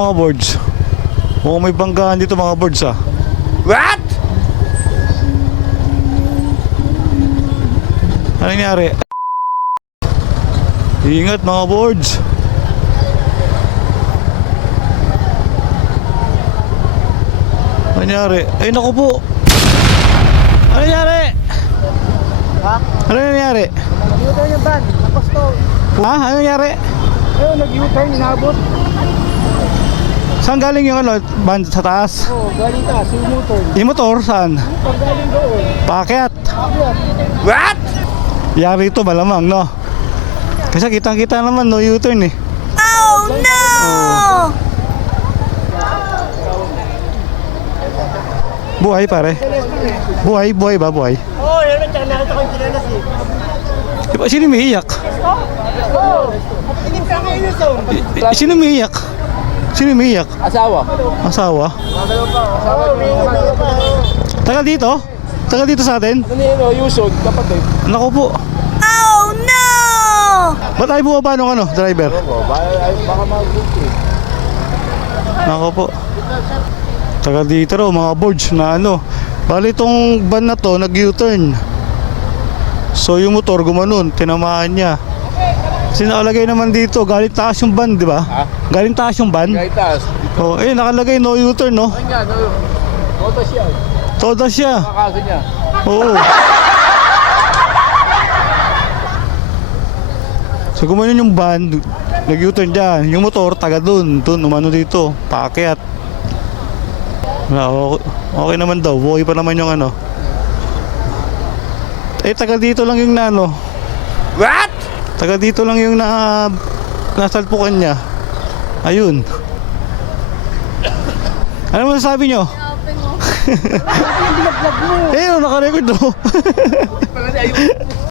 mga boards. Mukhang may banggaan dito mga boards ah. What? Ano nangyari? Ingat mga boards. Ano nangyari? Ay naku po. Ano nangyari? Ha? Ano nangyari? Nag-U-turn yung van. Tapos to. Ha? Ano nangyari? Ayun, nag-U-turn, inabot. Saan galing yung ano? Band sa taas? Oo, galing ka. Yung U-turn. Yung motor saan? Pag galing doon. Paakyat. What? Yari ito malamang no? Kasi kitang-kita naman no U-turn eh. Oh no! Buhay pare. Buhay ba? Buhay. Oo, yun ang nakita ko yung chinelas eh. Di ba sino umiiyak? Oo. Tingin ka ngayon yung zone. Sino umiiyak? Sino umiiyak? Asawa. Asawa? Asawa, umiiyak pa. Tagal dito? Tagal dito sa atin? Ano yun, Yuson, kapatid. Naku po. Oh no! Ba't tayo bumaba nung ano, driver? Baka mag-book eh. Naku po. Tagal dito raw mga boards na ano. Bali itong van na to nag-U-turn. So yung motor gumanon, tinamaan niya. Kasi nakalagay naman dito, galing taas yung van, di ba? Ha? Galing taas yung van. Kahit taas. Oh, eh nakalagay no U-turn no. Ayun nga, no. Oto siya. Toda siya. Kakaso niya. Oo. So gumanon yung van, nag-U-turn dyan. Yung motor, taga dun, umano dito, paakyat. Okay naman daw, buhay pa naman yung ano. Eh, taga dito lang yung nano. What? Taga dito lang yung nasalpukan niya. Ayun. Ano masasabi nyo? Eh, nakarecord do. Pala niya, ayun.